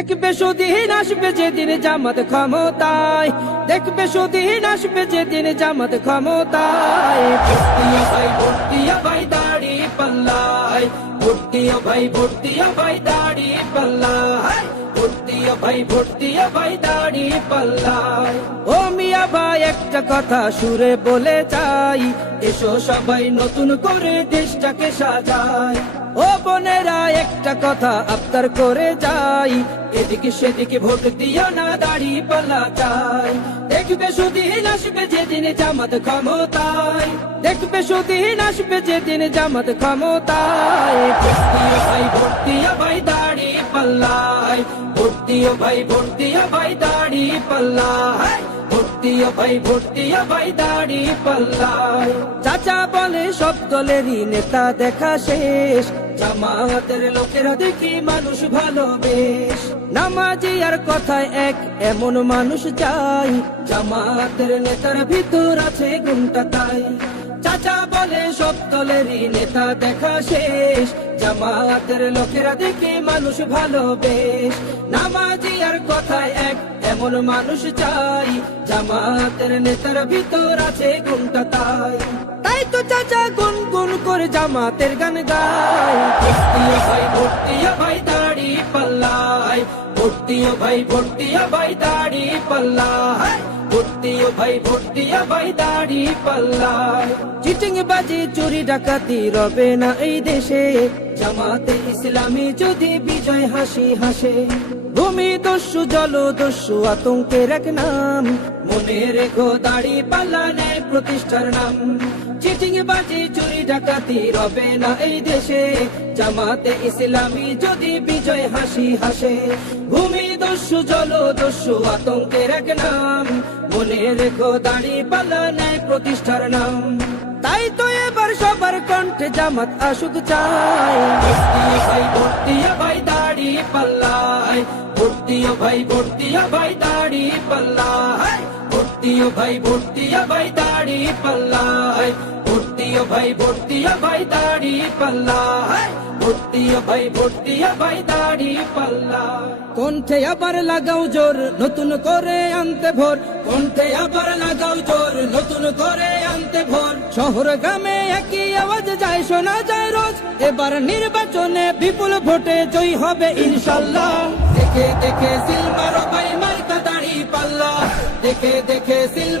দেখবে সুদিন আসবে যেদিন জামাত ক্ষমতায়, দেখবে সুদিন আসবে যেদিন জামাত ক্ষমতায়। ভর্তিয়া ভাই ভর্তিয়া ভাই দাড়ি পাল্লায়, ভর্তিয়া ভাই ভর্তিয়া ভাই দাড়ি পাল্লায়, ভর্তিয়া ভাই ভর্তিয়া ভাই দাড়ি পাল্লায়। ও মিয়া ভাই একটা কথা সুরে বলে যাই, এসো সবাই নতুন করে দেশটাকে সাজাই। ও বোনেরা একটা কথা আবদার করে যাই, এদিকে সেদিকে ভোট দিও না, দাড়ি পাল্লা চাই। দেখবে সুদিন আসবে যেদিন জামাত ক্ষমতায়, দেখবে সুদিন আসবে যেদিন জামাত ক্ষমতায়। ভর্তিয়া ভাই ভর্তিয়া ভাই দাড়ি পাল্লায়, ভর্তিয়া ভাই ভর্তিয়া ভাই দাড়ি পাল্লায়, ভর্তিয়া ভাই ভর্তিয়া ভাই দাড়ি পাল্লায়। চাচা বলে সব দলেরই নেতা দেখা শেষ, জামাতের লোকেরা দেখি মানুষ ভালো বেশ। নামাজি আর কথায় এক এমন মানুষ চাই, জামাতের নেতার ভিতর আছে গুণটা তাই। চাচা বলে সব দলেরই নেতা দেখা শেষ, জামাতের লোকেরা দেখি মানুষ ভালো বেশ। নামাজি আর কথায় এক এমন মানুষ চাই, জামাতের নেতার ভিতর আছে গুণটা তাই। তাই তো চাচা গুনগুন করে জামাতের গান গায়। ভর্তিয়া ভাই ভর্তিয়া ভাই দাড়ি পাল্লায়, ভর্তিয়া ভাই ভর্তিয়া ভাই দাড়ি পাল্লায়, ভর্তিয়া ভাই ভর্তিয়া ভাই দাড়ি পাল্লায়। চিটিং বাজি চুরি ডাকাতি রবে না এই দেশে, জামাতে ইসলামী যদি বিজয় হাসি হাসে। ভূমি দস্যু জল দস্যু আতঙ্কের এক নাম, মনে রেখো দাড়ি পাল্লা ন্যায় প্রতিষ্ঠার নাম। চিটিং বাজি চুরি ডাকাতি রবে না এই দেশে, জামাতে ইসলামী যদি বিজয় হাসি হাসে। ভূমি দস্যু জল দস্যু আতঙ্কের এক নাম, মনে রেখো দাড়ি পাল্লা ন্যায় প্রতিষ্ঠার নাম। তাই তো এবার সবার কণ্ঠে জামাত আসুক চাই। ভর্তিয়া ভাই ভর্তিয়া ভাই দাড়ি পাল্লায়, ভর্তিয়া ভাই ভর্তিয়া ভাই দাড়ি পাল্লায়, ভর্তিয়া ভাই ভর্তিয়া ভাই দাড়ি পাল্লায়, ভর্তিয়া ভাই ভর্তিয়া ভাই দাড়ি পাল্লায়, ভর্তিয়া ভাই ভর্তিয়া ভাই দাড়ি পাল্লায়। কণ্ঠে আবার লাগাও জোর নতুন করে আনতে ভোর, কণ্ঠে আবার লাগাও জোর নতুন করে আনতে ভোর। শহর গ্রামে একই আওয়াজ যায় শোনা যায় রোজ, এবার নির্বাচনে বিপুল ভোটে জয়ী হবে ইনশাল্লাহ। দেখে দেখে সিল মারো ভাই মার্কা দাড়ি পাল্লা, দেখে দেখে সিল